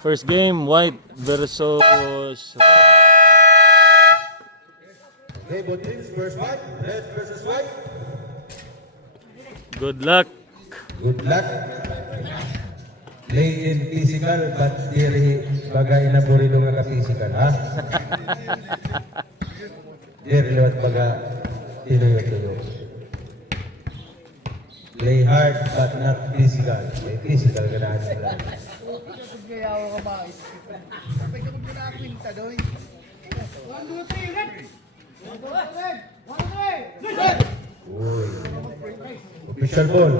First game, white versus red. Okay, both teams, first fight, red versus white. Good luck. Good luck. Play in physical, but diri bagay na burido nga ka-physical, ha? Diri liwat baga tinuyo-tuyo. Play hard, but not physical. Play physical ka na nila. Gayaw ka ba? Kapag ka magkakakwinta doon. 1, 2, 3, red! 1, 2, 3, red! Uy. Official ball.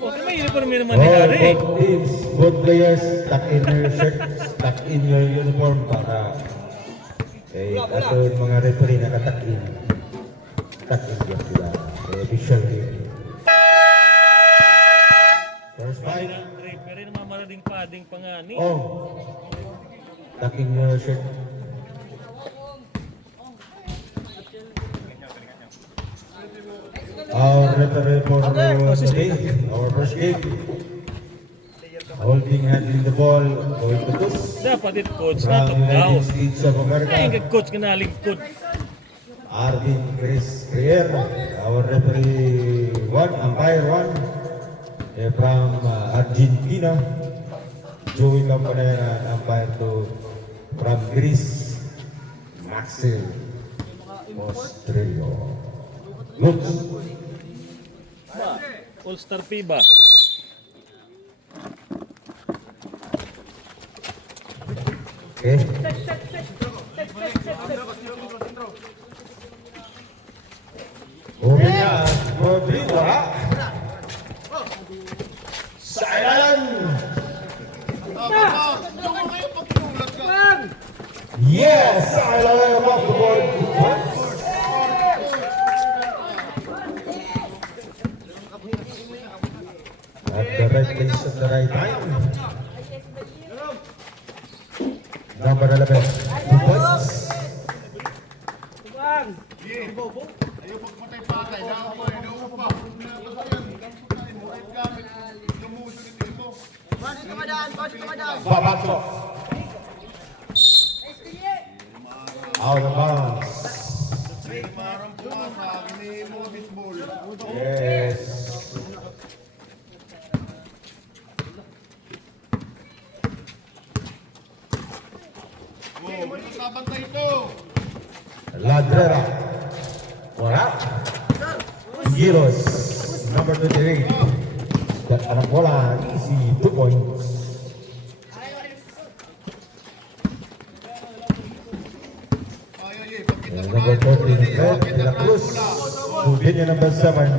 Okay, may uniform naman ni Harry. Both teams, both players, tuck in your shirt, tuck in your uniform para ato yung mga referee nakatak in. Tuck in yan sila. Official game. First fight. Pero namamarading pading pa nga ni. Oh. Tuck in your shirt. Our referee for today, our first game. Holding hand in the ball, going to toss. Dapat it coach na From tugnaw. United States of America. Ay, ang coach ka na lingkod. Arvin Chris Rier, our referee one, umpire one, from Argentina. Joey Campanera, umpire two, from Greece, Maxim Australia. Looks. All-Star FIBA. Okay. Umiya, Rodrigo, ha? Silent! Yes! Silent off the board. At the right place at the right time. Number 11, 2 points. Babato. Out of bounds. Yes. Ladrera. Wala. Giros. Number 28. Dan anak bola isi 2 points. Number 14, Red de la Cruz. Kemudian number 7.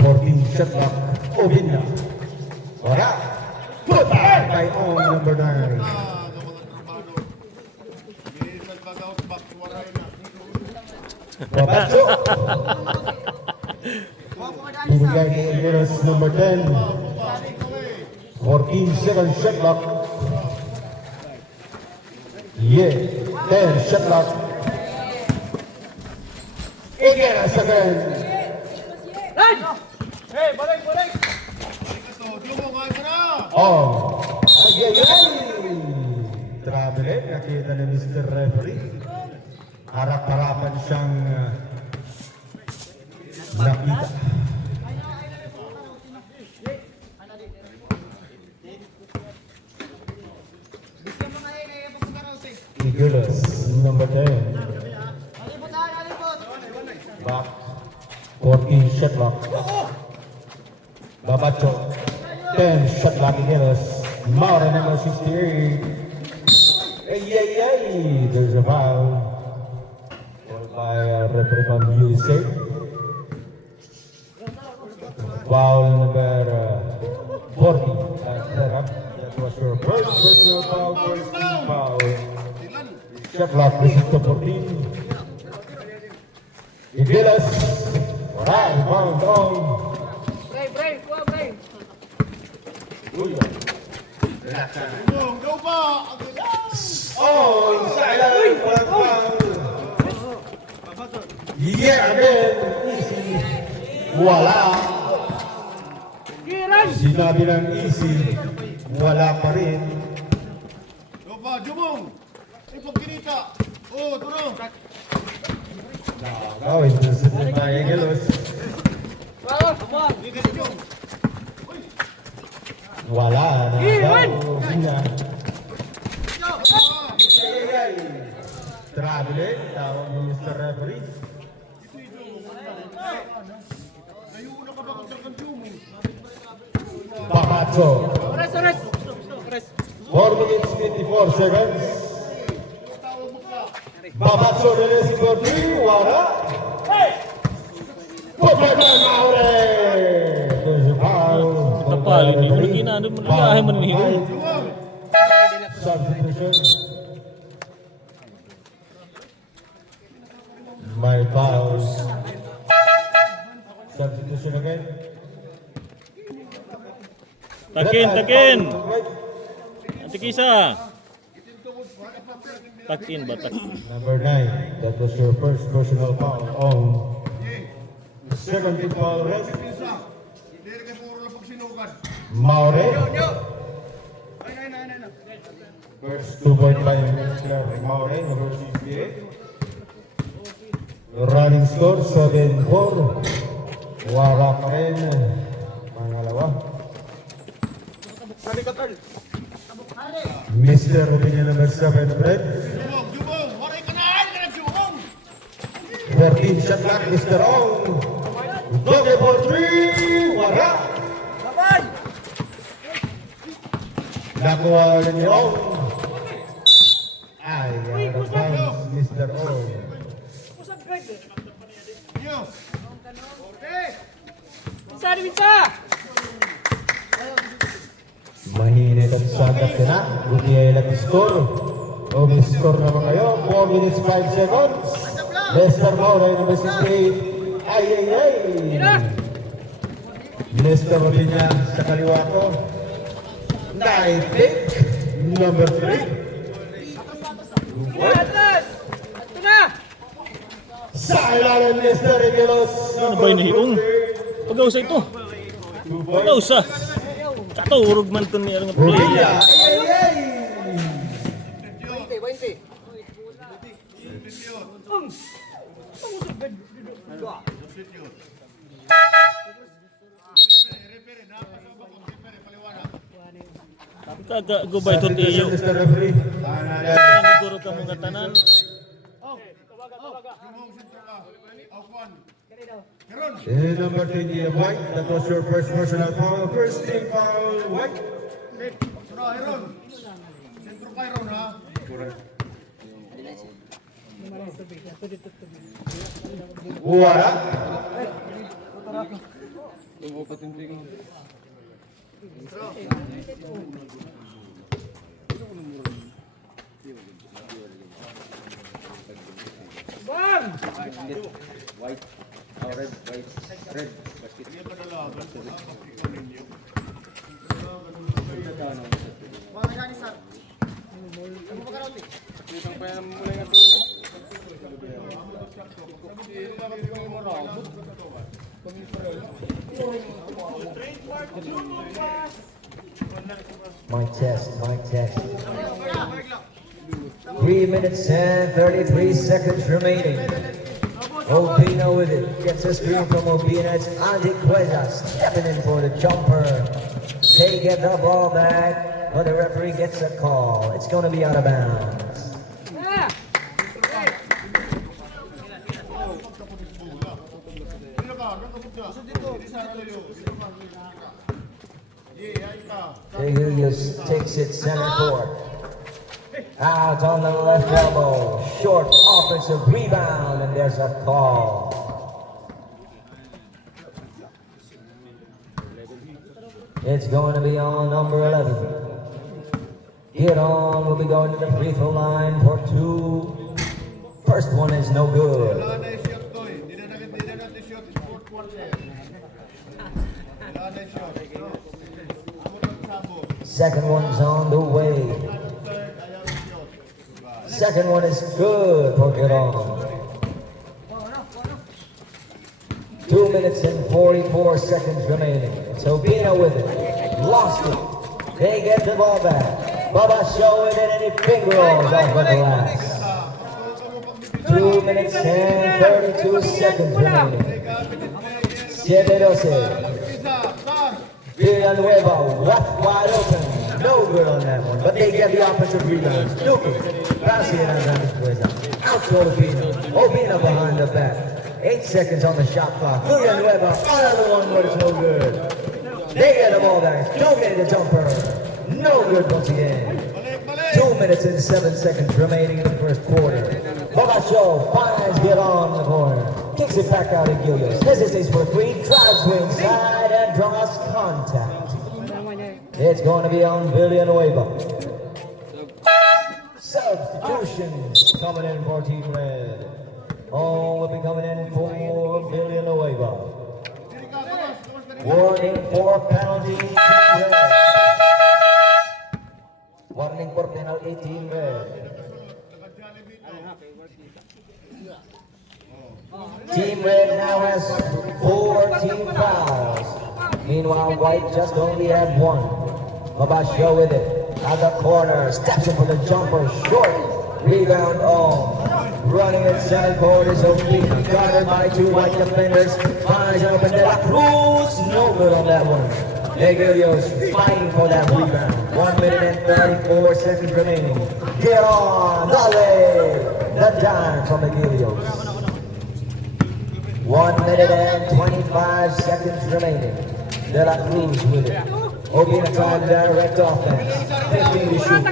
14, shot clock. Obina. Wala. Put by on number 9. Babacho. Bibigay kay Elveros number 10. 14, second shot clock. Yeah, 10 shot clock. Again, a second. Hey, balik! Oh, ay, ay, ay. Travel nakita ni Mr. Referee. Harap-harapan siyang nakita. Igulos, number 10. Back. 14 shot clock. Babacho. 10 shot clock Igulos. Maura number 68. Ay. There's a foul. Called by referee from USA. Foul number That was your first personal foul, first team foul. Shot clock, this is the 14. Igilas. Wala, rebound on. Brave, kuha, brave. Go ba? Oh, inside out. Yeah, again. Easy. Wala. Sinabi ng easy. Wala pa rin. Go ba? Jumong! Ipag kinita! Oh, turong! Oh, ito sa mga Egelos. Wala na daw sila. Traveling, tawag ni Mr. Referee. Nayuna ka ba kang Jumong? Bacazzo. Rest. 4 minutes 54 seconds. Bacazzo release for 3. Wala. Problema Maure. There's a foul. Tapal, hindi mo na ginano mo. Liyahin mo niyo. Substitution. My fouls. Substitution again. Takin. Antikisa. Takin ba? Number 9. That was your first personal foul on. Second team foul red. Hindi rin kayo puro lang pagsinukan. Maure. First 2.5 minutes left. Maure, number 68. Running score 7-4. Wala pa rin. Pangalawa. Mr. Rubinyo number 7 red. Jumong! Waray ka na! Ay, ka na, Jumong! 13 shot clock, Mr. Ong. Doge for 3. Wala. Nakuha ulit ni Ong. Ay, advance Mr. Ong. Yo! Mahinit at sagat ka na. Gutiay nag-score. O score naman kayo. 4 minutes 5 seconds. Lester Maure, number 68. Ay. Lester Mabinya sa kaliwa ko. Naitik. Number 3. Sa ilalim Lester Regalos. Ano ba yung nahiong? Pag-ausa ito. Pag-ausa. Kato, urog man ito niya ng play. Rubilla. Kagubay ito tiyo. Mr. Referee. Naguro ka mga tanan. Jumong, sentro ka. Aufwan. Heron! And number 20, White. That was your first personal foul. First team foul, White. Tara, Heron! Sentro ka, Heron, ha? Wala. Mic test. 3 minutes and 33 seconds remaining. Obina with it. Gets a screen from Obina. It's Andy Cueza stepping in for the jumper. They get the ball back, but the referee gets a call. It's going to be out of bounds. Sino ka? Nakabugda. Hindi sana tayo. Yeah, ay ka. Julius takes it center court. Out on the left elbow. Short offensive rebound, and there's a call. It's going to be on number 11. Get on, we'll be going to the free throw line for two. First one is no good. Wala na yung shot ko eh. Hindi na natin shot sa fourth quarter. Wala na yung shot. Sabot. Second one's on the way. Third, ayaw yung shot. Second one is good for get on. 2 minutes and 44 seconds remaining. So Pino with it. Lost it. They get the ball back. Baba showing it and he finger rolls off of the glass. 2 minutes and 32 seconds remaining. 7-12. Villanueva left wide open. No good on that one, but they get the offensive rebound. Duke, passing it on Venezuela. Out to Obina. Obina behind the back. 8 seconds on the shot clock. Villanueva, another one, but it's no good. They get the ball back. Don't get the jumper. No good once again. 2 minutes and 7 seconds remaining in the first quarter. Babasho finds get on the corner. Kicks it back out at Gilios. Hesitates for three. Drives to inside and draws contact. It's going to be on Villanueva. Substitutions coming in for Team Red. All will be coming in for Villanueva. Warning for penalty. Team Red. Warning for penalty. Team Red. Team Red now has 14 fouls. Meanwhile, White just only had one. Babasho with it. At the corner. Steps in for the jumper. Short. Rebound on. Running at center court is O'Keefe. Guarded by two White defenders. Finds it open. De La Cruz. No good on that one. Negilios fighting for that rebound. 1 minute and 34 seconds remaining. Get on. Dale. The dime from Negilios. 1 minute and 25 seconds remaining. De La Cruz with it. Obina trying to direct offense. 15 to shoot.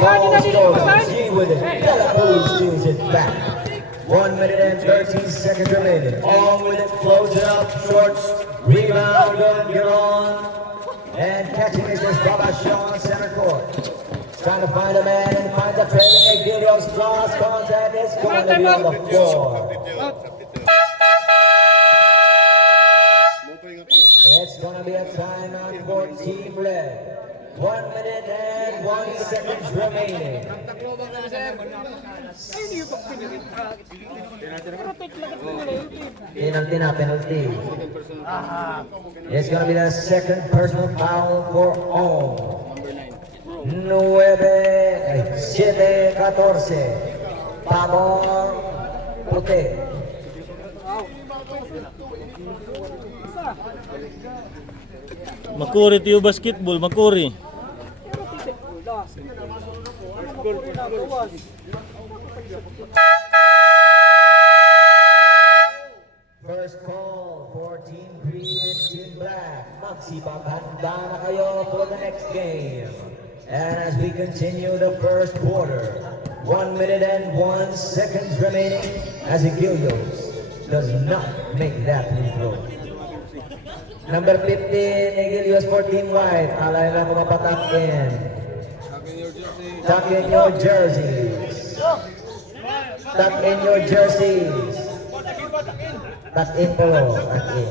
Ball stolen. G with it. De La Cruz steals it back. 1 minute and 13 seconds remaining. On with it. Floats it up. Short. Rebound. Good. Get on. And catching is this Babasho on center court. Trying to find a man and finds a trailing. Gilios draws contact. It's going to be on the floor. It's going to be a timeout for Team Red. 1 minute and 1 seconds remaining. Penalty. It's going to be the second personal foul for all. 9-7-14. Pabor Puti. Makuri tiyo basketball, makuri. First call for Team Green and Team Black. Magsipag-handa na kayo for the next game. And as we continue the first quarter, 1 minute and 1 seconds remaining as Igilios does not make that free throw. Number 15, Igilios for Team White. Alay na mga patakin. Tuck in your jerseys. Tuck in your jerseys. Tuck in po. Tuck in.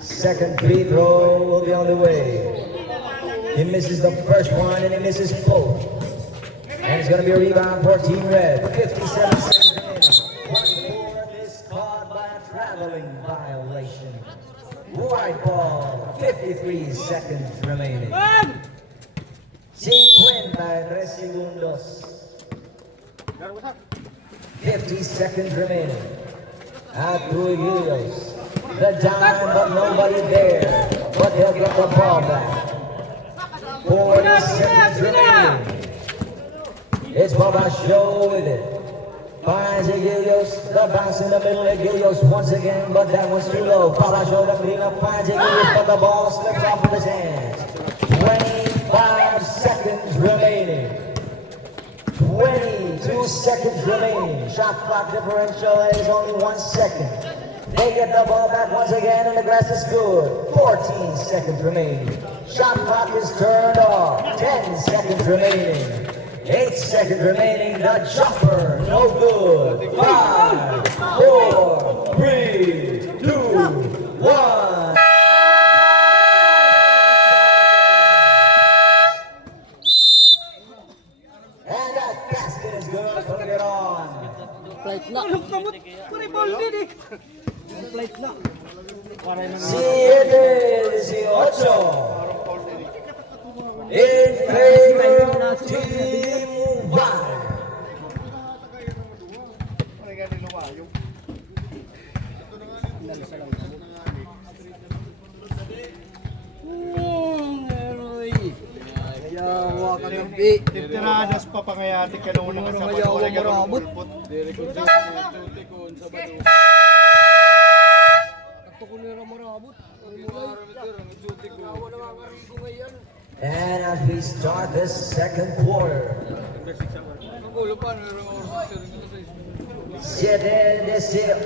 Second free throw will be on the way. He misses the first one and he misses both. And it's going to be a rebound for Team Red. 57 seconds remaining. One more is caught by a traveling violation. White ball. 53 seconds remaining. 53 segundos. 50 seconds remaining. At Igilios. The dime, but nobody there. But they'll get the ball back. 40 seconds remaining. It's Babasho with it. Finds Igilios. The bounce in the middle. Igilios once again, but that one's too low. Babasho the cleanup finds Igilios, but the ball slips off of his hands. 25 seconds remaining. seconds remaining. Shot clock differential is only 1 second. They get the ball back once again, and the glass is good. 14 seconds remaining. Shot clock is turned off. 10 seconds remaining. 8 seconds remaining. The jumper, no good. 5, 4, 3, 2, 1. And that basket is good. Put it on. Siete, 18. In favor of Team One. Tiradas pa pangayati ka nung nakasama ko na gano'ng pulpot. And as we start the second quarter, 7-18.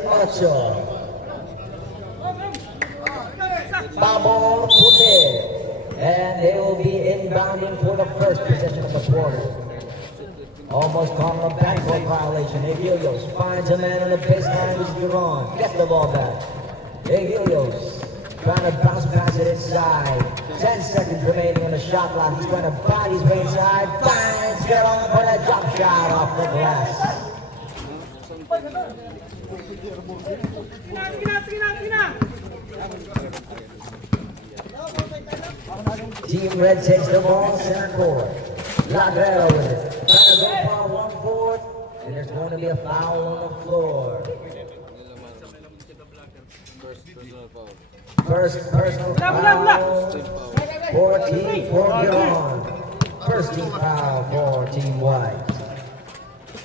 Babol Puti. And they will be inbounding for the first possession of the quarter. Almost caught on a backboard violation. Egilios finds a man on the baseline, which is Duran. Gets the ball back. Egilios trying to bounce pass it inside. 10 seconds remaining on the shot clock. He's trying to body his way inside. Finds Duran for that drop shot off the glass. Team Red takes the ball, center court. Ladrero with it. Trying to go for 1-4, and there's going to be a foul on the floor. First personal foul for Team Forgiron. First team foul for Team White.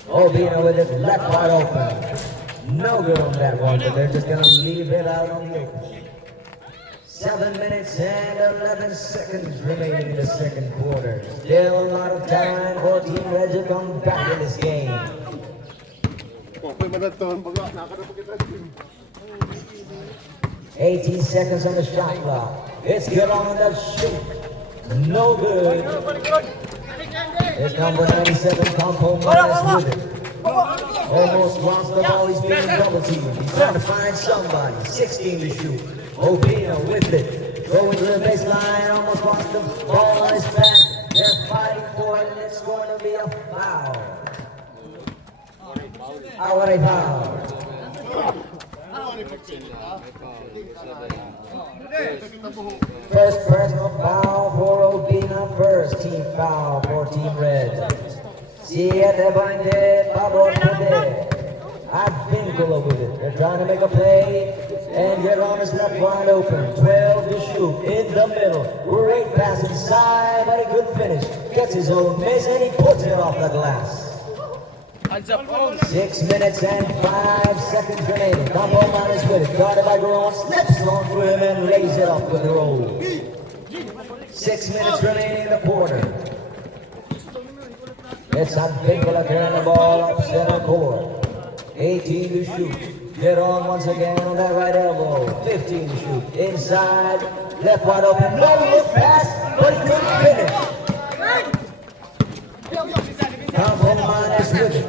Obina with it, left wide open. No good on that one, but they're just going to leave it out on the open. 7 minutes and 11 seconds remaining in the second quarter. Still a lot of time for Team Red to come back in this game. 18 seconds on the shot clock. It's good on the shoot. No good. It's number 97, Campo Mares with it. Almost lost the ball. He's being double teamed. He's trying to find somebody. 16 to shoot. Obina with it. Going to the baseline. Almost lost the ball on his back. They're fighting for it, and it's going to be a foul. Our foul. First personal foul for Obina. First team foul for Team Red. 7-20, Pablo Puti. Advincula with it. They're trying to make a play. And Geron is left wide open. 12 to shoot in the middle. Great pass inside, but he couldn't finish. Gets his own miss and he puts it off the glass. 6 minutes and 5 seconds remaining. Campo Mares with it. Guarded by Geron. Slips on through him and lays it off with the roll. 6 minutes remaining in the quarter. It's Advincula carrying the ball up center court. 18 to shoot. Get on once again on that right elbow. 15 to shoot. Inside. Left wide open. No look pass, but he couldn't finish. Campo Mares with it.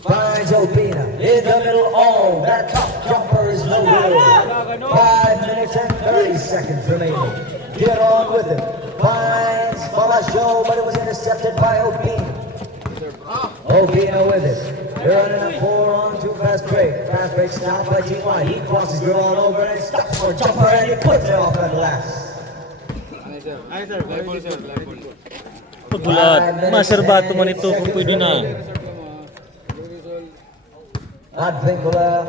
Finds Obina in the middle. Oh, that tough jumper is no good. 5 minutes and 30 seconds remaining. Get on with it. Finds Balasho, but it was intercepted by Obina. Obina with it. They're running a 4-on-2 fast break. Fast break stopped by Team White. He crosses Geron over and stops for a jumper and he puts it off the glass. Pagbulat, maserbato man ito kung pwede na. Advincula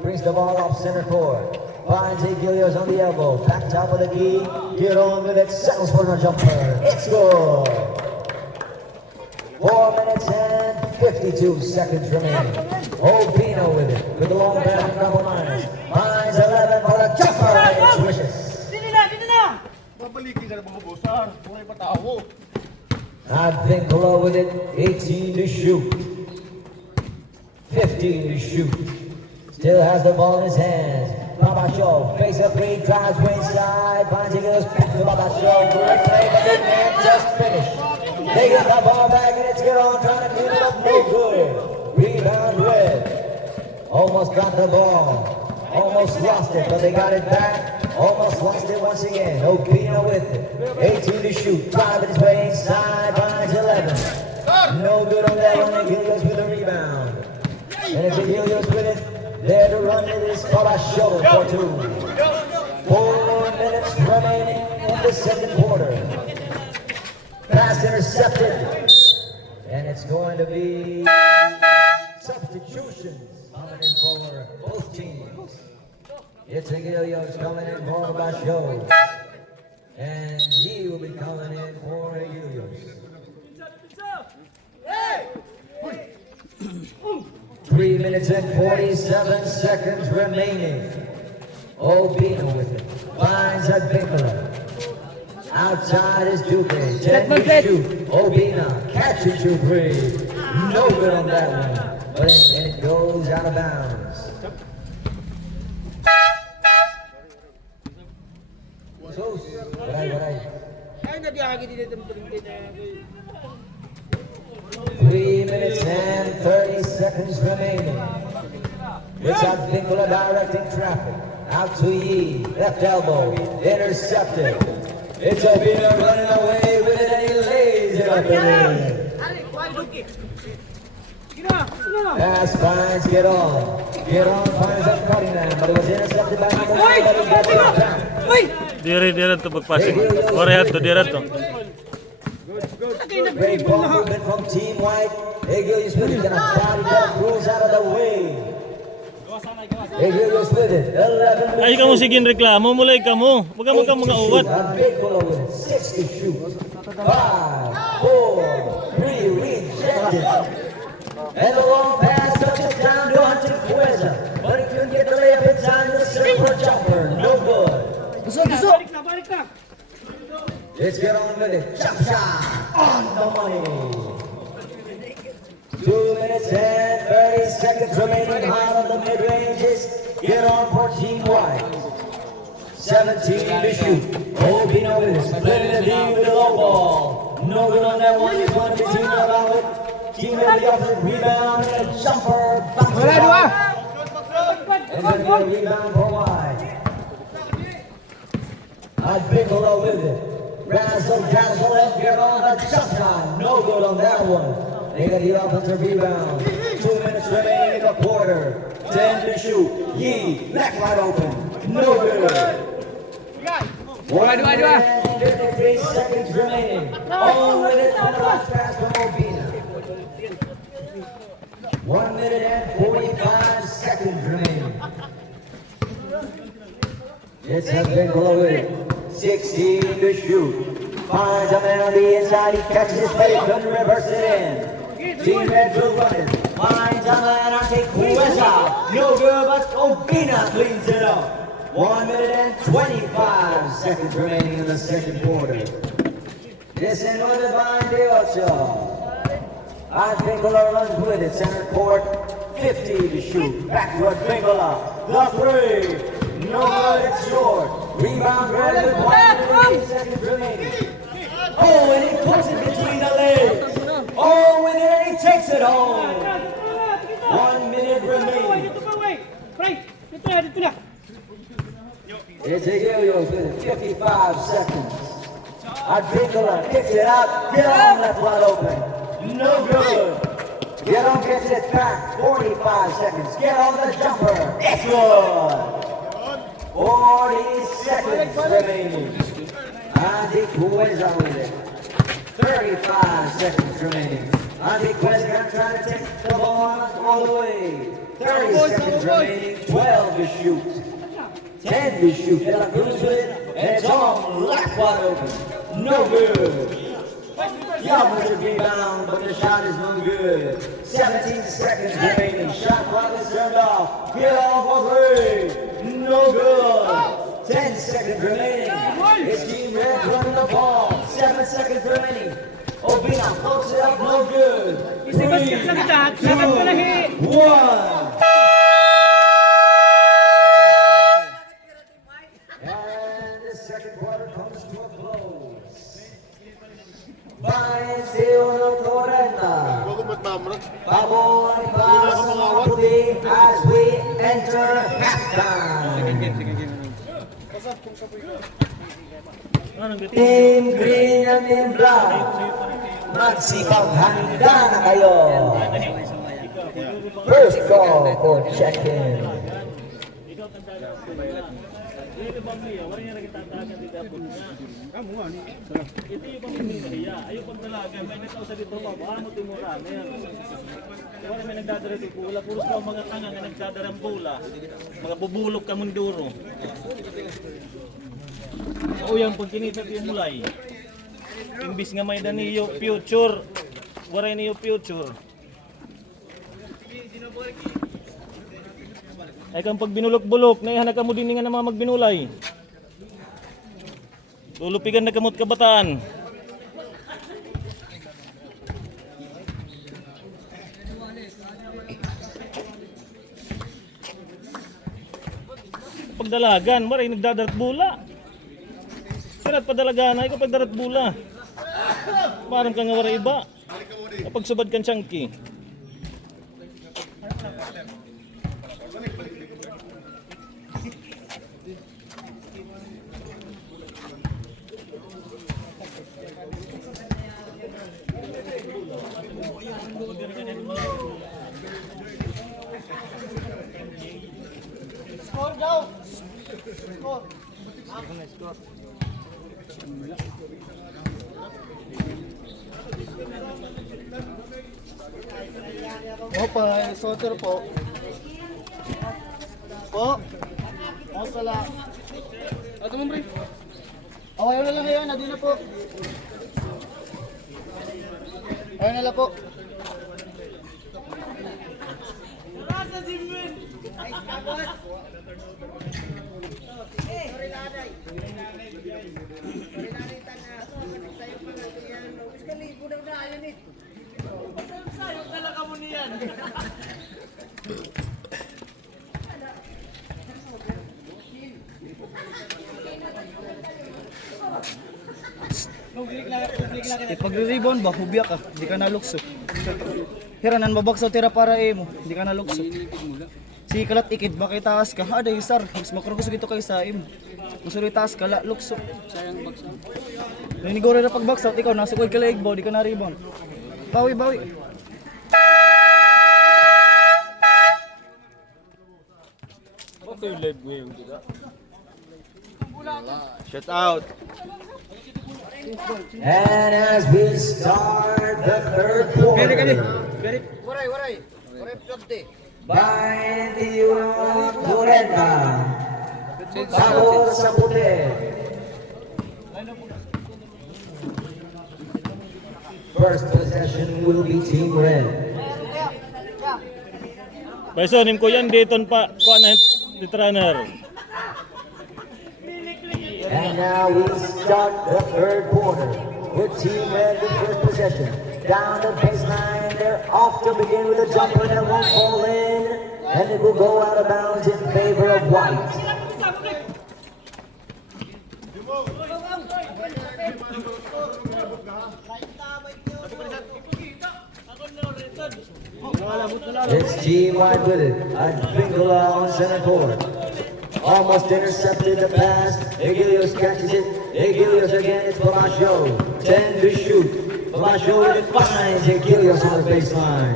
brings the ball off center court. Finds Egilios on the elbow. Back top of the key. Get on with it. Settles for a jumper. It's good. 4 minutes and 52 seconds remaining. Obina with it. With the long back from Campo Mares. Finds 11 for a jumper and it swishes. Babalikin ka na mga bosar. Buhay pa tao. Advincula with it, 18 to shoot. 15 to shoot. Still has the ball in his hands. Babasho, face up three, drives wayside, finds it, goes back to Babasho. Great play, but they can't just finish. They get the ball back and it's get on, trying to clean it up, no good. Rebound Red. Almost got the ball. Almost lost it, but they got it back. Almost lost it once again. Obina with it. 18 to shoot. Driving his way inside. Finds 11. No good on that one. Helios with the rebound. And it's Helios with it. There to run it is Babasho for 2. 4 minutes remaining in the second quarter. Pass intercepted. And it's going to be substitutions coming in for both teams. It's Helios coming in for Babasho. And he will be coming in for Helios. 3 minutes and 47 seconds remaining. Obina with it. Finds Advincula. Outside is Duque. 10 to shoot. Obina catches you free. No good on that one. But it goes out of bounds. Close. Right. 3 minutes and 30 seconds remaining. It's Advincula directing traffic. Out to Yee. Left elbow. Intercepted. It's Obina running away with it and he lays it up the lane. Pass finds get on. Get on finds up Cunningham, but it was intercepted by Nicolai, but he gets it back. Dire to pagpasing. Korea to dire to. Great ball movement from Team White. Helios with it, and a body ball moves out of the way. Helios with it, 11 Ay kamu sige reklamo mulay kamo. Wag ka mga uwat. Advincula with it, 6 to shoot. 5, 4, 3, rejected. And the long pass touches down to Hunter Cueza. But he couldn't get the layup in time to serve for a jumper. No good. Let's get on with it. Jump shot on the money. 2 minutes and 30 seconds remaining out of the mid-ranges. Get on for Team White. 17 to shoot. Obina with it. Splitting the D with a low ball. No good on that one. He's going to be team about it. Team with the offensive rebound and a jumper. Bounces out. And then a rebound for White. Advincula with it. Razzle dazzle and get on the jump shot. No good on that one. They got the offensive rebound. 2 minutes remaining in the quarter. 10 to shoot. Yee, left wide open. No good. 1 minute and 53 seconds remaining. All with it on the last pass from Obina. 1 minute and 45 seconds remaining. It's Advincula with it. 16 to shoot. Finds a man on the inside. He catches his but he couldn't reverse it in. Team Red Bull running. Finds a man on the Cueza. No good, but Obina cleans it up. 1 minute and 25 seconds remaining in the second quarter. This is on the Divine de Ocho. Advincula runs with it. Center court. 50 to shoot. Back to Advincula. The three. No good, it's short. Rebound Red with 1 minute seconds remaining. Oh, and he puts it between the legs. Oh, and then he takes it home. 1 minute remaining. It's Helios with 55 seconds. Advincula kicks it out. Get on, left wide open. No good. Get on, gets it back. 45 seconds. Get on the jumper. It's good. 40 seconds remaining. Andy Cueza with it. 35 seconds remaining. Andy Cueza trying to take the ball all the way. 30 seconds remaining. 12 to shoot. 10 to shoot. De La Cruz with it. And it's on left wide open. No good. Young with the rebound, but the shot is no good. 17 seconds remaining. Shot clock is turned off. Get on for three. No good. 10 seconds remaining. It's Team Red running the ball. 7 seconds remaining. Obina floats it up, no good. 3, 2, 1. And the second quarter comes to a close. 5-0 Bago ba't mamrag? Pabor para sa mga puti as we enter halftime. Team Green and Team Black, magsipaghanda na kayo. First call for check-in. Ito yung pamilya. Ayaw pag dalaga, may nataw sa dito pa, baka mo timuraner. Wala may nagdadara sa pula, puros ka mga tanga na nagdadarang pula. Mga bubulog ka munduro. O yan, pag kinita yung mulay. Imbis nga may daniyo future, wala niyo future. Ay kang pag binulok-bulok, naihanag ka mo din nga naman magbinulay. Lulupigan na kamot kabataan. Pagdalagan, maray nagdadarat bula. Sirat padalagan ay kapag darat bula. Parang ka nga waray iba. Kapag subad kan siyangki. Score daw. Score. Opa, soter po. Po. Masala. Ato mo, brief. Okay na lang ngayon, adi na po. Ayun na lang po. Pag-rebound ba, hubya ka, di ka nalukso. Hiranan mabaksaw tira para mo, di ka nalukso. Si kalat ikid ba kay taas ka, aday sar, mas makrugos dito kay sa imo. Masuloy taas ka, lukso. Sayang baksaw. Naniguro na pagbaksaw, ikaw nasa kuwag ka laigbaw, di ka na rebound. Bawi, bawi. Okay, live ngayon kita. Shut out. And as we start the third quarter, Waray, waray. Waray, pagde. by the Lorena, pabor sa puti. First possession will be Team Red. Baisonim ko yan, Dayton pa, kuha na runner. And now we start the third quarter with Team Red with first possession. Down the baseline, they're off to begin with a jumper that won't fall in, and it will go out of bounds in favor of White. It's Team White with it. Advincula on center court. Almost intercepted the pass. Egilios catches it. Egilios again. It's Palacio. 10 to shoot. Palacio with it finds Egilios on the baseline.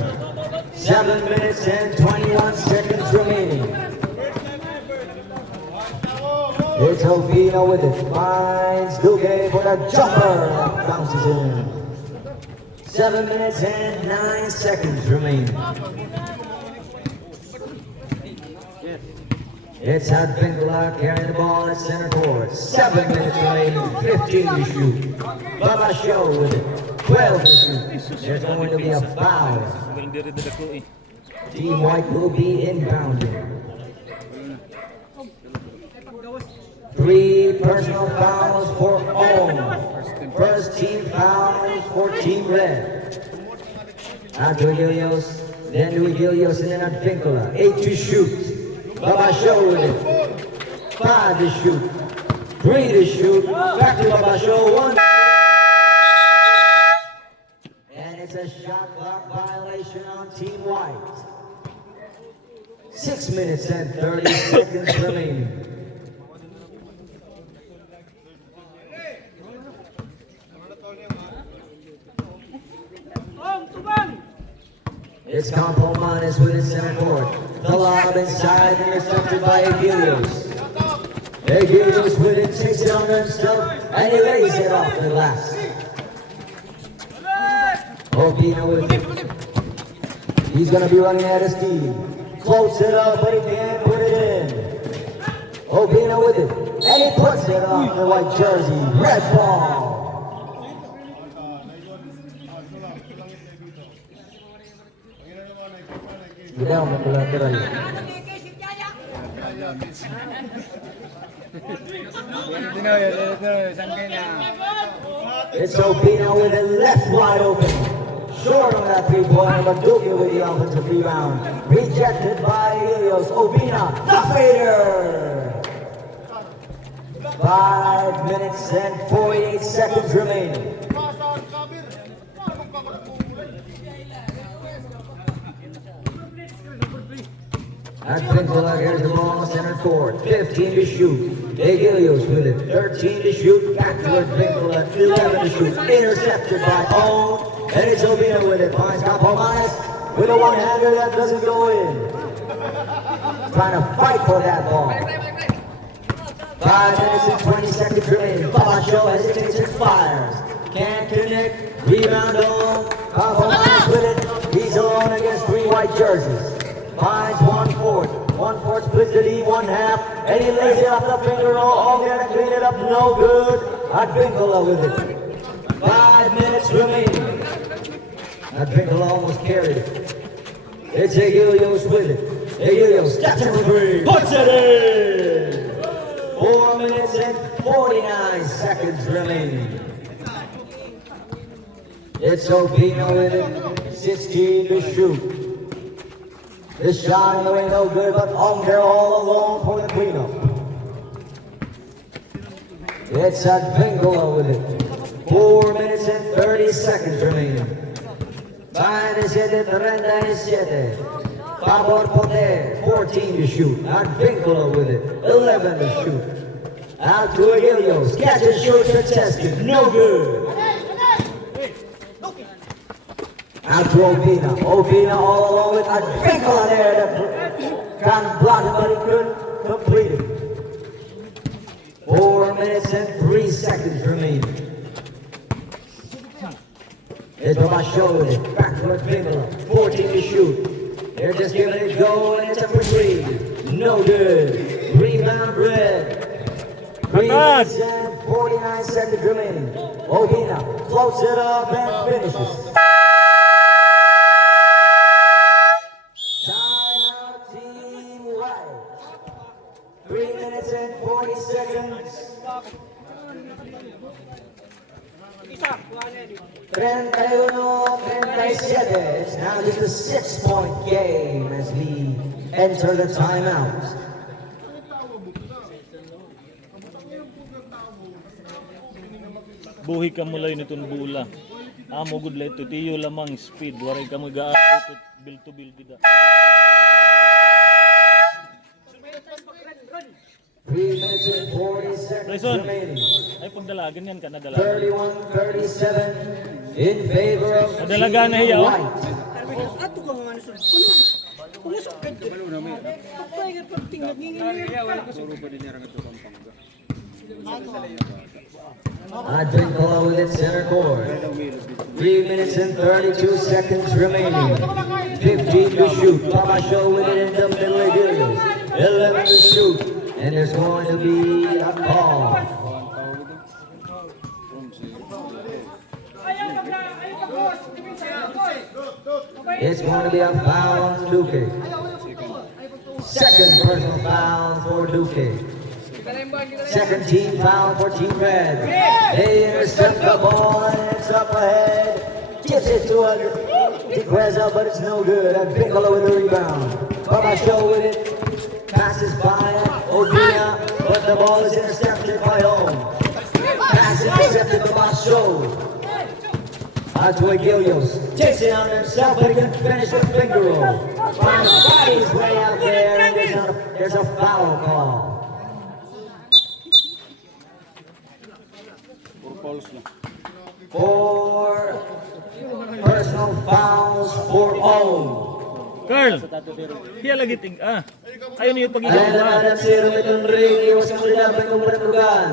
7 minutes and 21 seconds remaining. It's Ovino with it. Finds Duque for the jumper. Bounces in. 7 minutes and 9 seconds remaining. It's Advincula carrying the ball at center court. 7 minutes remaining, 15 to shoot. Baba Show with it, 12 to shoot. There's going to be a foul. Team White will be inbounding. 3 personal fouls for all. First team foul for Team Team Red. Out to Helios, then to Helios, and then on Vincola. 8 to shoot. Babasho with it. 5 to shoot. 3 to shoot. Back to Babasho. 1. And it's a shot clock violation on Team White. 6 minutes and 30 seconds remaining. It's Campo Manes with his center court. The lob inside, intercepted by Aguilios. Aguilios with it, takes it on himself, and he lays it off the glass. Obina with it. He's going to be running out of steam. Floats it up, but he can't put it in. Obina with it, and he puts it off the white jersey. Red ball. Down the collateral. It's Obina with it left wide open. Short on that three-pointer, but Duque with the offensive rebound. Rejected by Helios. Obina, the fader. 5 minutes and 48 seconds remaining. At Vincola, here's the ball on center court. 15 to shoot. Helios with it. 13 to shoot. Back to it, Vincola. 11 to shoot. Intercepted by Owen. And it's Obina with it. Finds Campo Manes with a one-hander that doesn't go in. Trying to fight for that ball. 5 minutes and 20 seconds remaining. Babasho hesitates and fires. Can't connect. Rebound on. Campo Manes with it. He's alone against 3 white jerseys. Finds 1/4. 1/4 splits the lead 1/2. And he lays it off the finger roll. Oh, gonna clean it up. No good. At Vincola with it. 5 minutes remaining. At Vincola almost carried it. It's Aguilios with it. Aguilios steps in for 3. Puts it in. 4 minutes and 49 seconds remaining. It's Obina with it. 16 to shoot. This shot in the way no good, but Ongdale all alone for the cleanup. It's at Vincola with it. 4 minutes and 30 seconds remaining. 37-37. Pabor Poder, 14 to shoot. At Vincola with it. 11 to shoot. Out to Aguilios. Catches, shoots, contested. No good. Out to Obina. Obina all alone with Vincola there that can block it, but he couldn't complete it. 4 minutes and 3 seconds remaining. It's Babasho with it. Back to Vincola. 14 to shoot. They're just giving it a go, and it's a for 3. No good. Rebound Red. 3 minutes and 49 seconds remaining. Obina floats it up and finishes. Timeout, Team White. 3 minutes and 40 seconds. 31-37. It's now just a 6-point game as we enter the timeout. Buhi ka mulay nitong bula. Amo good light to tiyo lamang speed. Waray ka mag-aatot build to build dida. 3 minutes and 40 seconds Raison. remaining. Ay pagdalagan yan ka na dalagan. 31-37 in favor of Madalaga na hiya, Team oh. White. Ato ka mga nasod. Pumusok ka dito. Kapay ka pag tingnan. Vincola with it center court. 3 minutes and 32 seconds remaining. 15 to shoot. Babasho with it in the middle of Helios. 11 to shoot. And there's going to be a call. It's going to be a foul on Duque. Second personal foul for Duque. Second team foul for Team Red. They intercept the ball and it's up ahead Gives it to Dequeza, but it's no good. And Piccolo with the rebound. Babasho with it. Passes by Obina, but the ball is intercepted by Ohm. Pass intercepted by Babasho. Out to Aguilios. Takes it on himself, but he can finish with finger roll. Trying to fight his way out there, and there's a foul call. For personal fouls for Ohm. Carl, hiya lagi ting Ayaw niyo pag And ada zero itong ring, iwas ang dapat kong beratugan.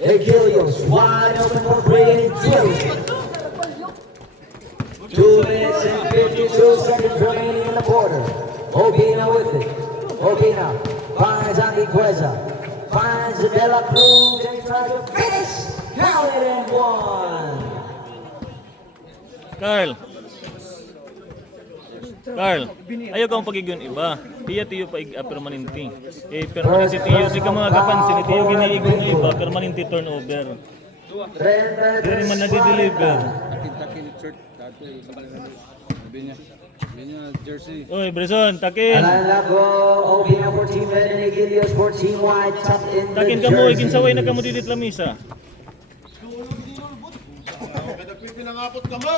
Aguilios, wide open for three, and he drills it. 2 minutes and 52 seconds remaining in the quarter. Obina with it. Obina finds Antiqueza. Finds De La Cruz and he tries to finish. Count it in one. Carl, ayaw kang pagigyon iba. Tiya tiyo pa permanente. Permanente tiyo. Di ka mga kapansin. Tiyo giniigong iba. Permanente turnover. Hindi man nadi-deliver. Oy, Brizon, takin. Alala ko, Obina for team red and Aguilios for team white. Tucked in the Takin ka mo. jersey. Ikinsaway na ka mo didit lamisa. Pinangapot ka mo!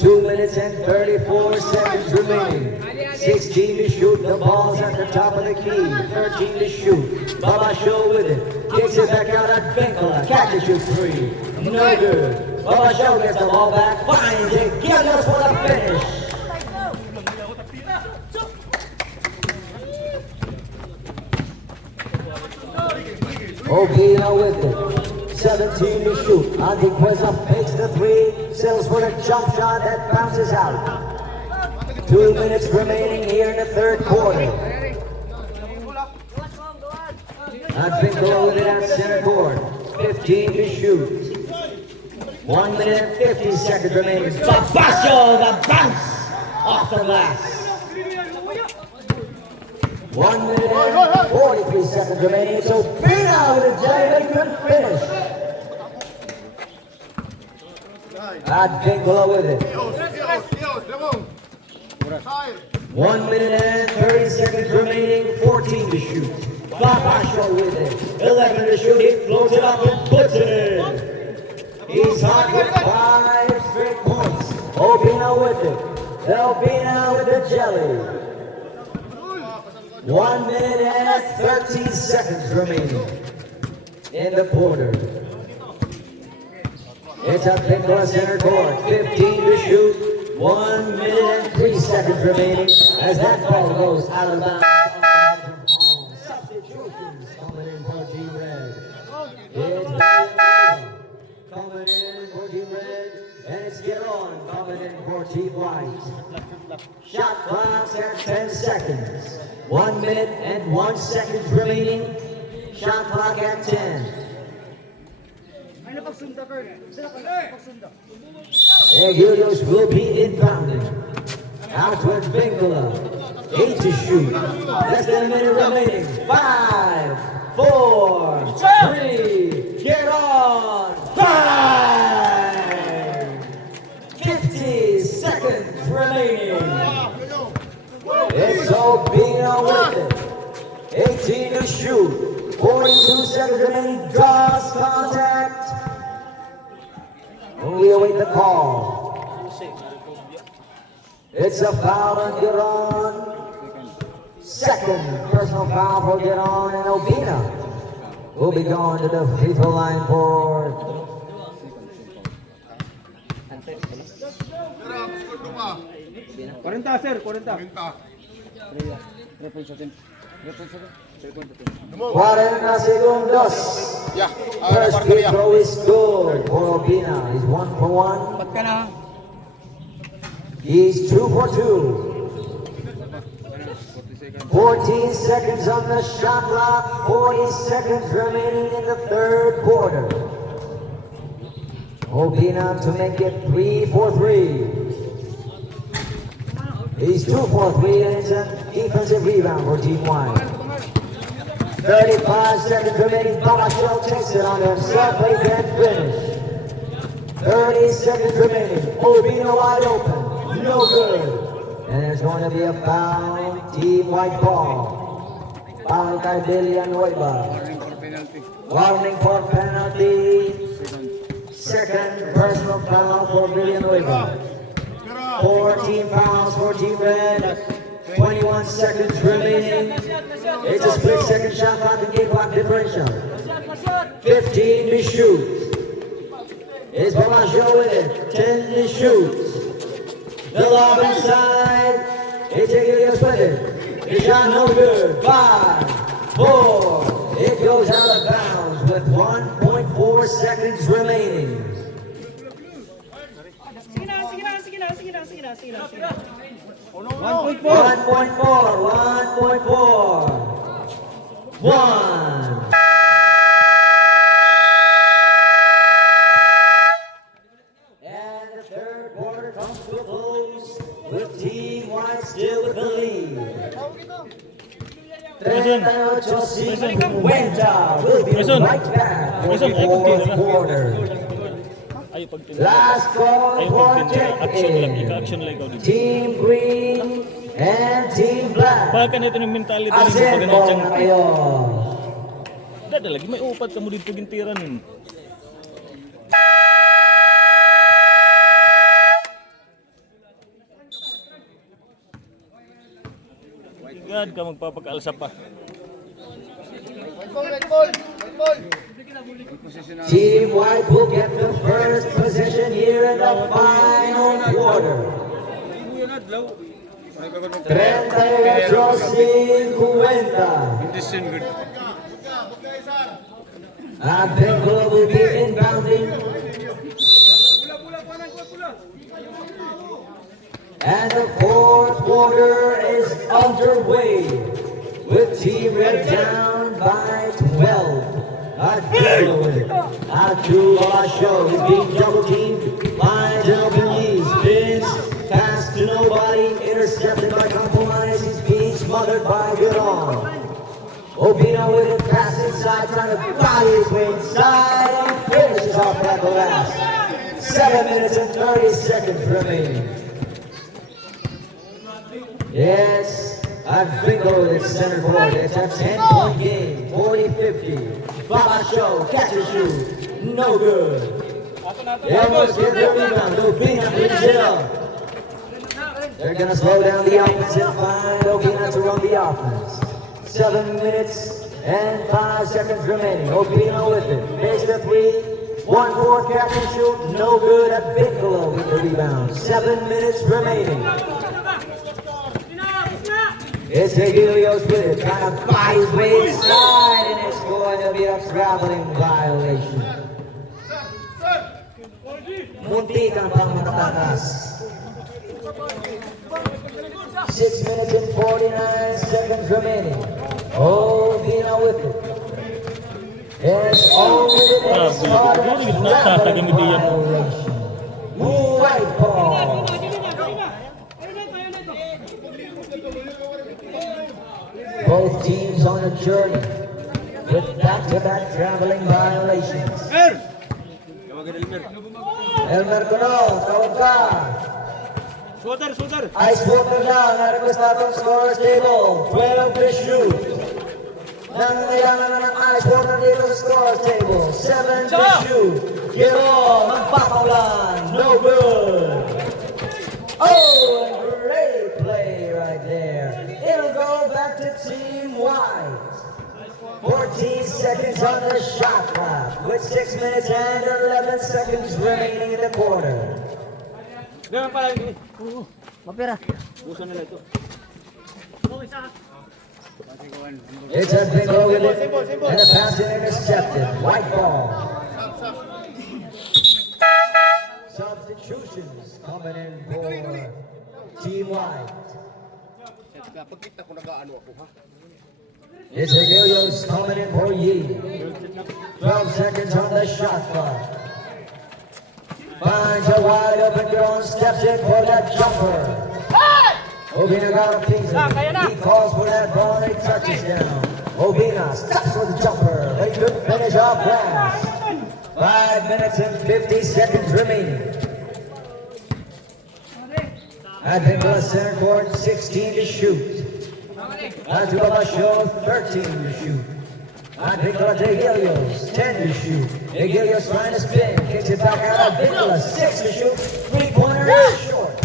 2 minutes and 34 seconds remaining. 16 to shoot. The ball's at the top of the key. 13 to shoot. Babasho with it. Kicks it back out at Vincola. Catches you three. No good. Babasho gets the ball back. Finds it. Gives us for the finish. Obina with it. 17 to shoot. Antiqueza fakes the three, settles for the jump shot that bounces out. 2 minutes remaining here in the third quarter. Advincola with it at center court. 15 to shoot. 1 minute and 50 seconds remaining. Babasho, the bounce off the glass. 1 minute and 43 seconds remaining. It's Obina with a very good finish. Advincola with it. 1 minute and 30 seconds remaining. 14 to shoot. Babasho with it. 11 to shoot. He floats it up and puts it in. He's hot with 5 straight points. Obina with it. Obina with the jelly. 1 minute and 13 seconds remaining in the quarter. It's a Pincola center court. 15 to shoot. 1 minute and 3 seconds remaining as that ball goes out of bounds. Substitutions coming in for Team Red. It's coming in for Team Red. And it's Giron coming in for Team White. Shot clock at 10 seconds. 1 minute and 1 second remaining. Shot clock at 10. Aguilios will be inbounding. Out with Vincola. 8 to shoot. Less than a minute remaining. 5, 4, 3. Get on. 5. 50 seconds remaining. It's Obina with it. 18 to shoot. 42 seconds remaining. Draws contact. We await the call. It's a foul on Giron. Second personal foul for Giron, and Obina will be going to the free throw line for 40, sir, 40. 40 segundos. First free throw is good for Obina. He's 1 for 1. He's 2 for 2. 14 seconds on the shot clock. 40 seconds remaining in the third quarter. Obina to make it 3 for 3. He's 2 for 3, and it's a defensive rebound for Team White. 35 seconds remaining. Babachel takes it on himself. He can finish. 30 seconds remaining. Obino wide open. No good. And there's going to be a foul. Team white ball. Foul kay Villanueva. Warning for penalty. Second personal foul for Villanueva. 14 fouls for Team Red. 21 seconds remaining. It's a split second shot clock and game clock differential. 15 to shoot. Is Bamajo with it? 10 to shoot. The lob inside. It's Egidius with it. The shot no good. 5, 4. It goes out of bounds with 1.4 seconds remaining. Sige na. 1.4. 1. And the third quarter comes to a close with Team White still with the lead. 38 will be right back for the fourth quarter. Ay, pag Last call for action lang, check-in. ika-action lang ikaw dito. Team Green and Team Black. Baka nito yung mentality nito pag Assemble nandiyan. na kayo. Dada lagi, may upat ka mo dito gintiran yun. God ka magpapakaalsa pa. Team White will get the first possession here in the final quarter. 38-50. And Bengal will be inbounding. And the fourth quarter is underway with Team Red down by 12. Abdullah Show is being double teamed. Lines and open knees. Spins. Pass to nobody. Intercepted by Compromise. He's being smothered by Goodon. Obino with it. Pass inside. Trying to body his way inside. And finishes off that glass. 7 minutes and 30 seconds remaining. Yes, I think it's center court. It's a 10-point game, 40-50. Baba Show, catch and shoot, no good. They almost get the rebound, Obina brings it up. They're gonna slow down the offense and find Obina to run the offense. 7 minutes and 5 seconds remaining. Obina with it, makes the three. 1-4 catch and shoot, no good at Bigelow with the rebound. 7 minutes remaining. It's Helios with it, trying to buy his way inside, and it's going to be a traveling violation. Muntikan pang makatakas. 6 minutes and 49 seconds remaining. Oh, Dina with it. It's all with it, and it's part of a traveling violation. White ball. Both teams on a journey with back-to-back traveling violations. Elmer Colon, tawag ka. Ice water down, na-request natin scorer's table. 12 to shoot. Nangyayang ng ice water dito sa scorer's table. 7 to shoot. Giro, magpapaulan. No good. Oh, and great play right there. It'll go back to Team White. 14 seconds on the shot clock with 6 minutes and 11 seconds remaining in the quarter. It's a big over and a pass intercepted. White ball. Substitutions coming in for Team White. It's Helios coming in for Yi. 12 seconds on the shot clock. Finds a wide open girl and steps in for that jumper. Obina got a piece of it. He calls for that ball and he touches down. Obina stops for the jumper. They could finish off glass. 5 minutes and 50 seconds remaining. Advincula center court, 16 to shoot. Advincula show 13 to shoot. Advincula de Helios, 10 to shoot. De Helios trying to spin, kicks it back out. Advincula 6 to shoot. 3-pointer is short.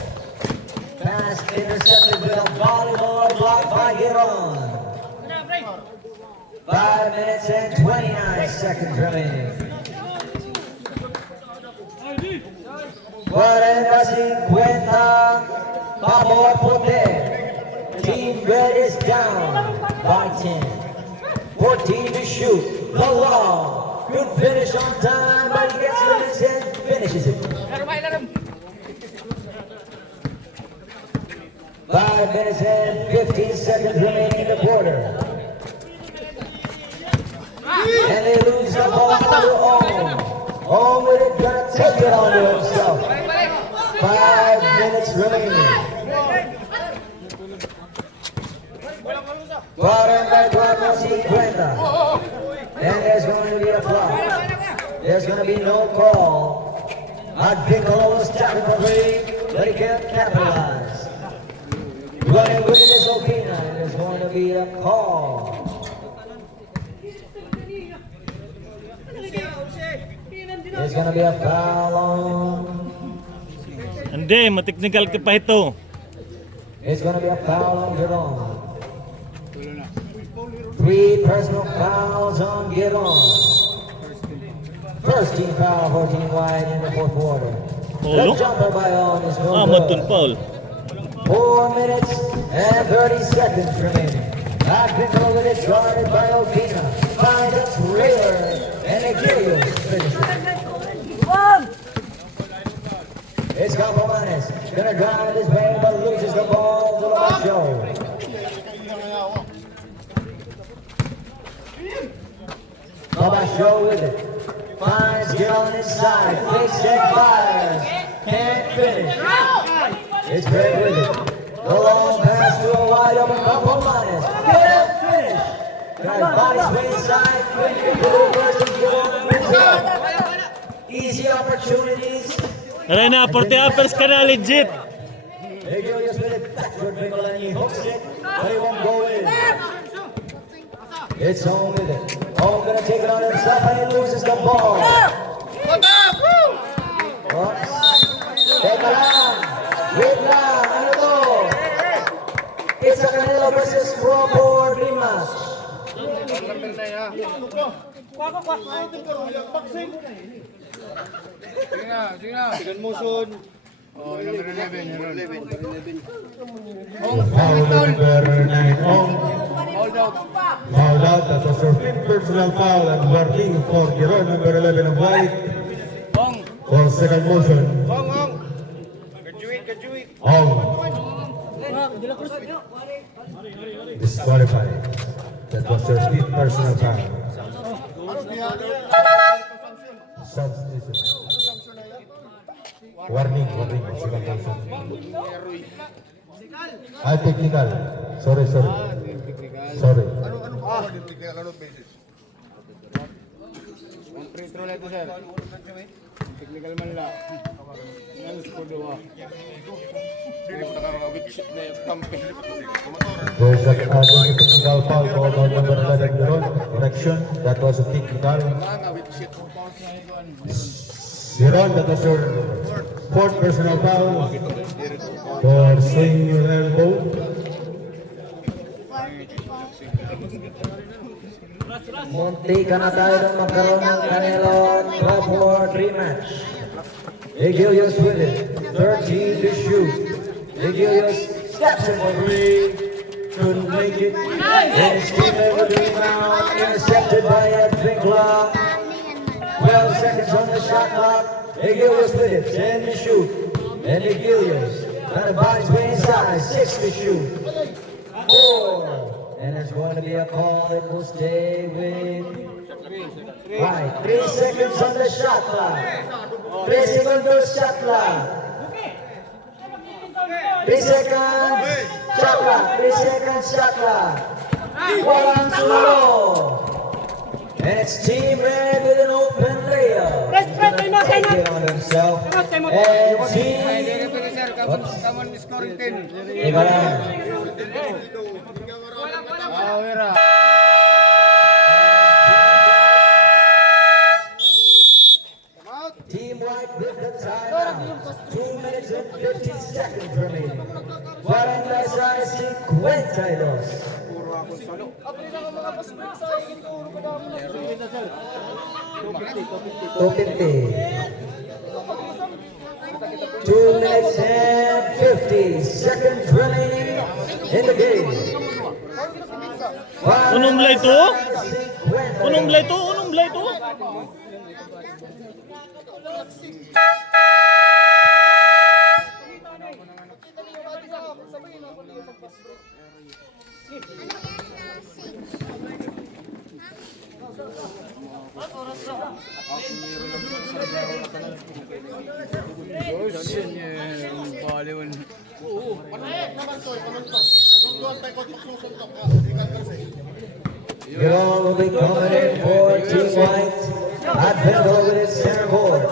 Pass intercepted with a volleyball blocked by Giron. 5 minutes and 29 seconds remaining. 40-50 Pablo Pote. Team Red is down by 10. 14 to shoot. The law. Good finish on time, but he gets to his head, finishes it. 5 minutes and 15 seconds remaining in the quarter. And they lose the ball to Ohm. Ohm with it, gonna take it onto himself. 5 minutes remaining. Quarter by 50. And there's going to be a foul. There's going to be no call. Advincula was tapping for three, but he can't capitalize. Running with it is Obina, and there's going to be a call. There's gonna be a foul on. Hindi, mateknikal ka pa ito. It's gonna be a foul on Giron. 3 personal fouls on Giron. First team foul, 14 wide in the fourth quarter. Polo? The jumper by On is no Matun good. Paul. 4 minutes and 30 seconds remaining. Advincula with it, guarded by Obina. Find a trailer, and Egilios finishes. It's Capomanes, gonna drive his way, but loses the ball to Labacho. Labacho with it. Finds Giron inside, fakes it, fires. Can't finish. It's Greg with it. The long pass to a wide open Capomanes. Can't finish. Drive bodies way inside, quick into the versus Giron wins out. Easy opportunities. Aray na, 40 uppers ka na, legit. Egilios with it, backward Bingola, and he hooks it, but he won't go in. It's Ohm with it. Ohm gonna take it on himself, and he loses the ball. Oops. Teka lang. Wait lang. Ano to? It's a Canelo versus Crawford rematch. Second motion. Oh, number 11. Number 11. Foul number 9 on. Foul out. That was your fifth personal foul and warning for Giron, number 11 of white. For second motion. On. Disqualified. That was your fifth personal foul. Substitution. Warning. Second motion. Technical. Sorry. Ano pa technical basis? Free throw lang ito, sir. Technical man lang. Yan, score daw. There's a technical foul for number 11 Giron. Correction. That was a technical. Giron, that was your fourth personal foul for swinging your elbow. Munti ka na tayo nang magkaroon ng Canelo Crawford rematch. Egilios with it. 13 to shoot. Egilios steps in for three. Couldn't make it. And still able to rebound. Intercepted by Advincula. 12 seconds on the shot clock. Egilios with it. 10 to shoot. And Egilios trying to buy his way inside. 6 to shoot. 4. And there's going to be a call. It will stay with. Right. 3 seconds on the shot clock. 3 seconds on the shot clock. 3 seconds. Shot clock. 3 seconds shot clock. Walang sumalo. And it's Team Red with an open layup. Press, time out, time Take out. it on himself. Time out. And Team... Come on, scoring 10. Iba lang. Awira. Team White with the timeout. 2 minutes and 50 seconds remaining. 42. 250. 2 minutes and 50 seconds remaining in the game. Unong blay to? Unong blay to? Unong blay to? Gilon will be coming in for Team White. Advent with his center board.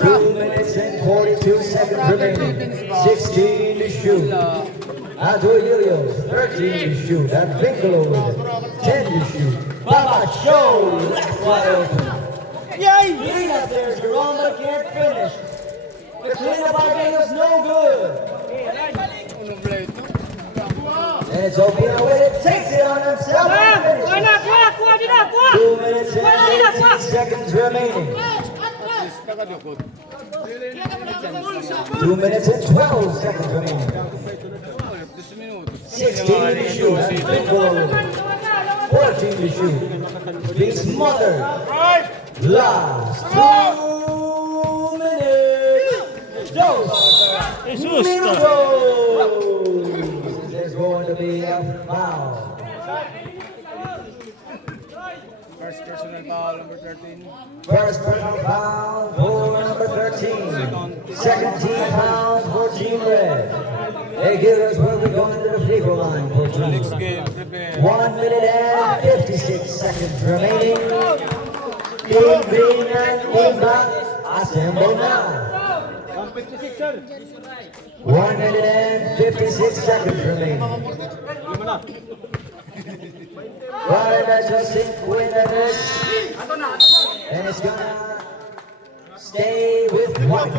2 minutes and 42 seconds remaining. 16 to shoot. Aduilio, 13 to shoot. Advincolo with it. 10 to shoot. Baba Show, left wide open. Yay! Cleanup there, Jerome, but can't finish. The cleanup by Daniel's no good. And it's Opina with it, takes it on himself. and finishes. Kuha dito, kuha. 2 minutes and 18 seconds remaining. 2 minutes and 12 seconds remaining. 16 to shoot. Advincolo with it. 14 to shoot. Being smothered. Last 2 minutes. Jesus! There's going to be a foul. First personal foul, number 13. First personal foul for number 13. Second team foul for Team Red. They give us where we're going to the free throw line for Team. Game, prepare. 1 minute and 56 seconds remaining. Team Green and Team Black assemble now. 1 minute and 56 seconds remaining. Right, that's just sync with this. And it's gonna stay with White.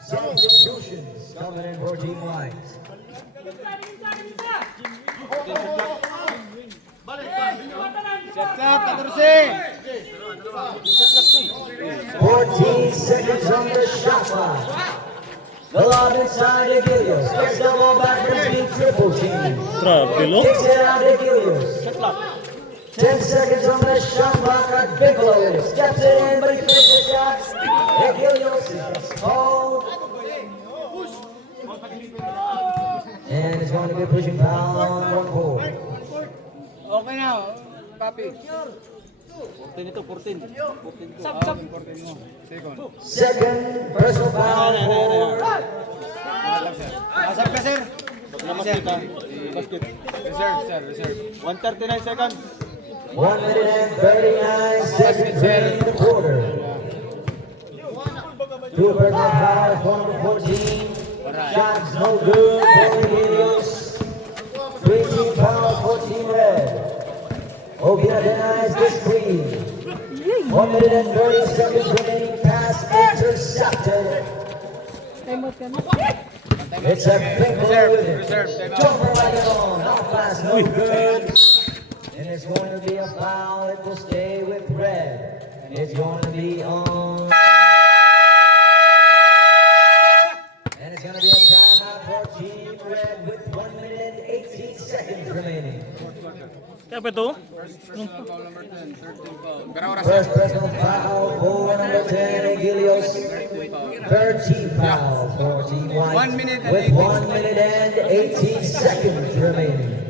Substitutions coming in for Team White. 14 seconds on the shot clock. The lob inside to Gilios. Gets the ball back from team triple team. Grabe, lo. Kicks it out to Gilios. 10 seconds on the shot clock. Advincolo with it. Steps it in, but he finishes the shot. And Gilios is called. And it's going to be a pushing foul on one board. Okay na, copy. 14 ito, 14. 14 mo. Second. Second personal foul for Asap ka, sir. Basket ha. Basket. Reserve, sir, reserve. 139 seconds. 1 minute and 39 seconds in the quarter. Two personal fouls for number 14. Shots no good for Helios. 3 team fouls for Team Red. Obina denies the screen. 1 minute and 30 seconds remaining. Pass intercepted. It's a Advincolo with it. Jumper right on. Off pass, no good. And it's going to be a foul. It will stay with Red. And it's going to be on. And it's going to be a timeout for Team Red with 1 minute and 18 seconds remaining. Kaya pa ito? Foul number 10, 13 foul. First personal foul for number 10, Gilios. 13 foul for Team White. 1 minute and with 18 1 minute and 18 seconds remaining.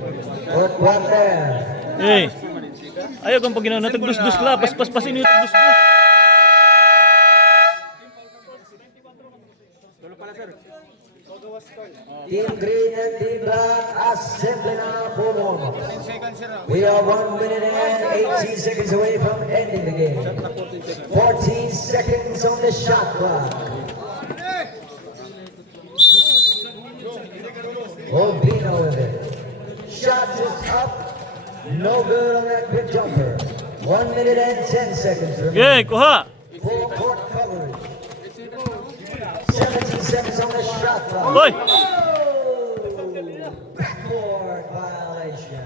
Work one there. Eh. Ayaw kang pag ginawa na tagdus-dus la. Paspasin yung tagdus-dus. Team Green and Team Black assembling now for one. Oklahoma. We are 1 minute and 18 seconds away from ending the game. 14 seconds on the shot clock. Obino with it. Shot is up. No good on that quick jumper. 1 minute and 10 seconds remaining. Okay, kuha! Full court coverage. 17 seconds on the shot clock. Hoy! Oh! Backboard violation.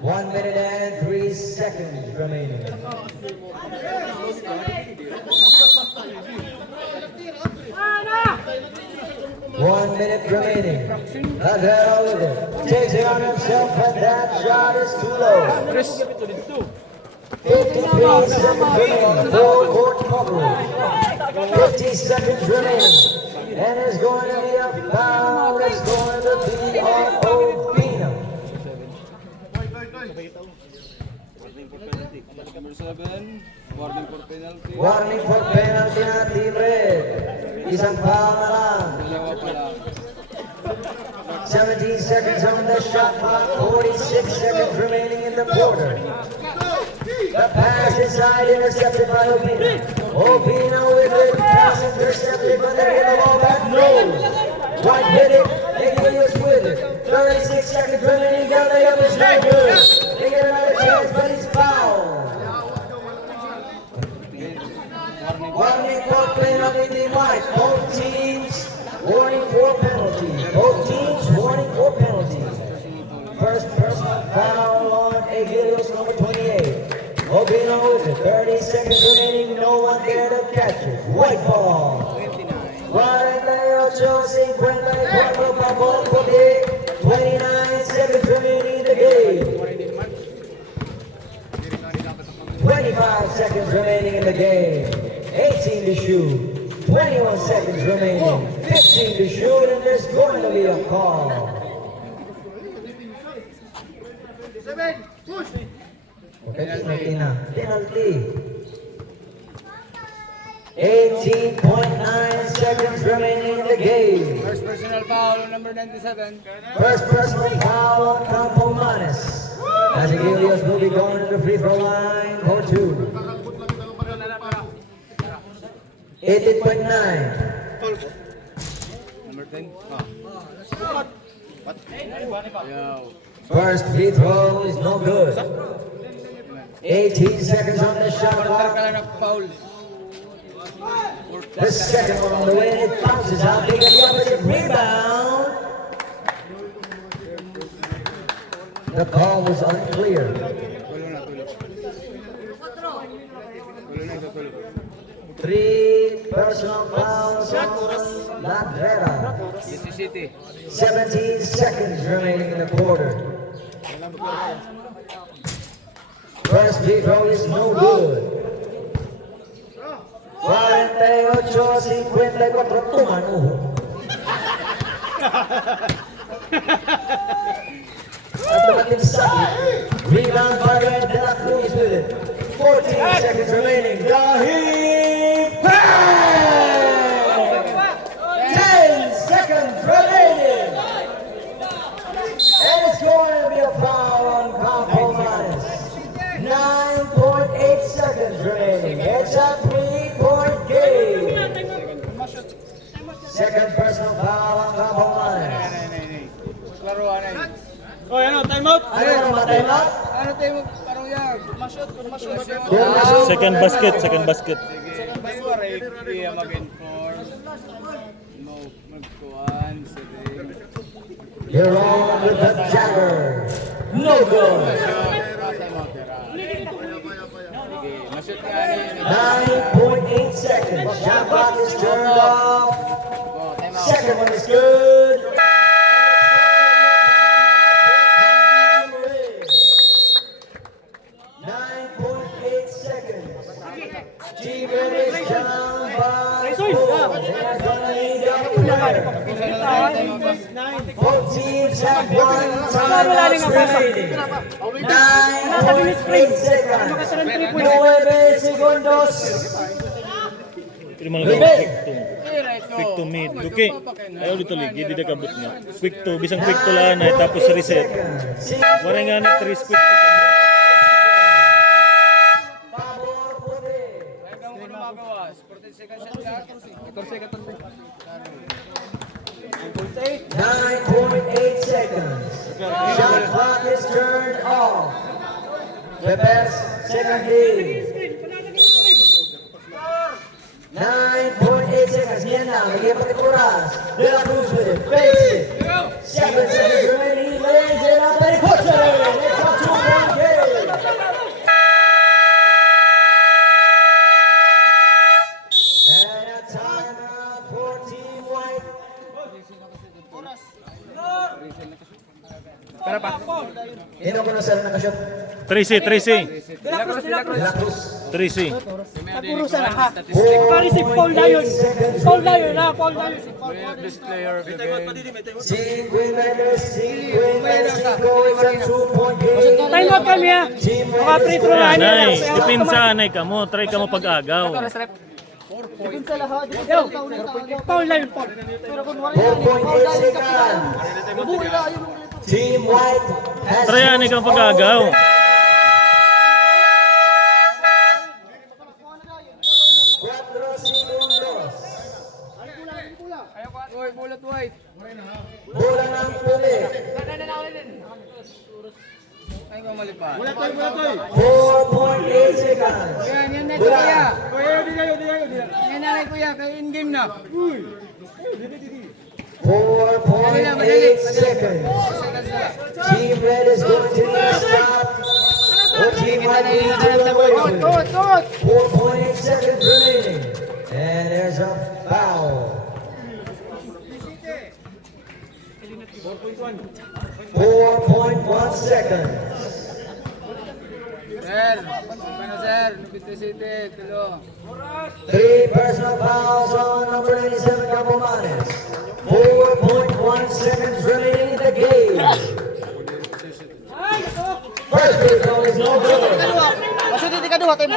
1 minute and 3 seconds remaining. One minute remaining. Ladero with it. Takes it on himself, but that shot is too low. 53 seconds remaining. Full court coverage. 50 seconds remaining. And there's going to be a foul. It's going to be on Obino. Warning for penalty na Team Red. Isang foul na lang. 17 seconds on the shot clock. 46 seconds remaining in the quarter. The pass inside, intercepted by Obino. Obino with it, pass intercepted, but they get the ball back. No. White hit it, Aguiluz with it. 36 seconds remaining, down the up is no good. They get another chance, but he's fouled. Warning for penalty, Team White. Both teams warning for penalty. Both teams warning for penalty. First personal foul on Aguiluz, number 28. Obino with it, 30 seconds remaining, no one there to catch it. White ball. 48 pa ball puti. 29 seconds remaining in the game. 25 seconds remaining in the game. 18 to shoot. 21 seconds remaining. 15 to shoot, and there's going to be a call. Penalty na. Penalty. 18.9 seconds remaining in the game. First personal foul, number 97. First personal foul on Campo Manes. As Aguiluz will be going to the free throw line for two. 18.9. Number 10. First free throw is no good. 18 seconds on the shot clock. Foul. The second one on the way, and it bounces out. They get the opposite rebound. The call was unclear. Three personal fouls on Ladrera. 17 seconds remaining in the quarter. First free throw is no good. 48-54 tumanuho. At tumating sakit. Rebound by Red De La Cruz with it. 14 seconds remaining. Dahil pass! 10 seconds remaining. And it's going to be a foul on Campo Manes. 9.8 seconds remaining. It's a 3-point game. Second personal foul on Campo Manes. Laruan na yun. Oh, ano, timeout? Ano yung time out? Ano tayo mo? Parang yan. Second basket, second basket. Sige. May waray. Kaya mag-inform. Magkuhan. Sige. You're on with the Jagger. No good. Mashoot nga rin. 9.8 seconds. Shot clock is turned off. Second one is good. 9.8 seconds. Team Red is down by 4. They're gonna need up the ladder. Both teams have one timeout remaining. 9.8 seconds. 9 segundos. Pero malaga remaining. Quick to mid. Okay. Ayaw dito ligi, di kabut nga. Quick to, bisang quick to lang na tapos reset. Wala nga na 3 quick to. Pabor puti. 9.8 seconds. Shot clock is turned off. The best second lead. 9.8 seconds. Yan na. Lagyan pa ng oras. De La Cruz with it. Fakes it. 7 seconds remaining. He lays it up and he puts it in. It's a 2-point game. And a timeout for Team White. Sino ko na sila nakashot? 3C. De La Cruz. 3C. Napurusan na ha. Pari si Paul Dayon. Paul Dayon na, Paul Dayon. Si Queen Mendes, is going to 2-point game. Time out kami ha. Mga free throw na. Anay, ipinsanay ka mo. Try ka mo pag-agaw. Yo, Paul Dayon, Paul. Pero kung wala 4.8 seconds. Team White has Try anay kang pag-agaw. 4 segundos. Bola ng puti. 4.8 seconds. Bola. 4.8 seconds. Team Red is going to need a stop. Or Team White needs to run away with it. 4.8 seconds remaining. And there's a foul. 4.1 seconds. Three personal fouls on number 97, Capomanes. 4.1 seconds remaining in the game. First free throw is no good. Masud di kaduha time.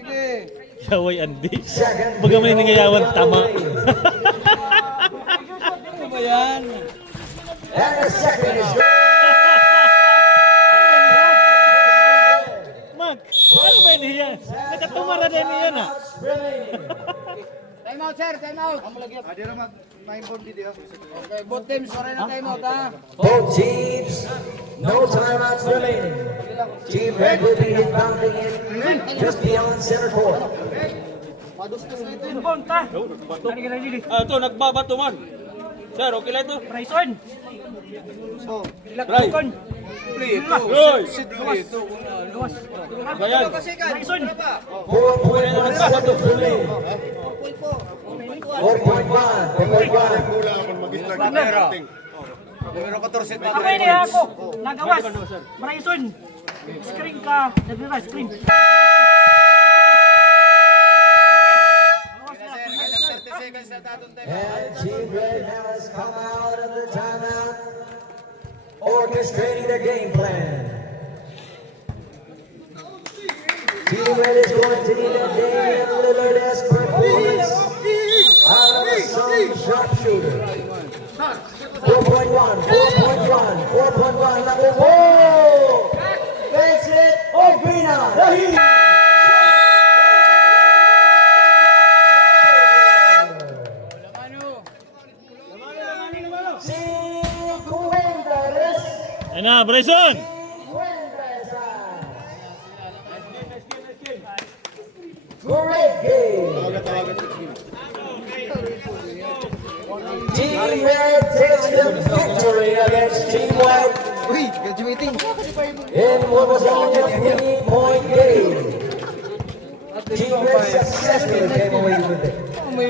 Okay, Yaway Andy. Second. Baga man nangayawan tama. And the second is good. Mag, ano ba niya? Nakatumara din niya na. Remaining. Time out, sir. Time out. Okay, both teams sorry na time out ha. Both teams, no timeouts remaining. Team Red will be inbounding in just beyond center court. Punta. Ano ka ready? Ito, nagbabato man. Sir, okay lang ito. Bryson. Try. Roy! Luwas. Bayan. Bryson. 4.1 seconds remaining. 4.1. 4.1. Mula kung mag-start yung shooting. Ako ini ako. Nagawas. Bryson. Screen ka. Nagbira screen. And Team Red now has come out of the timeout, orchestrating their game plan. Team Red is going to need a Damian Lillard-esque performance out of a strong sharpshooter. 4.1, 4.1, 4.1, number 4! Makes it Obrina! Ayun na, Bryson! Great game! Team Red takes the victory against Team White in what was only a 3-point game. Team Red successfully came away with it.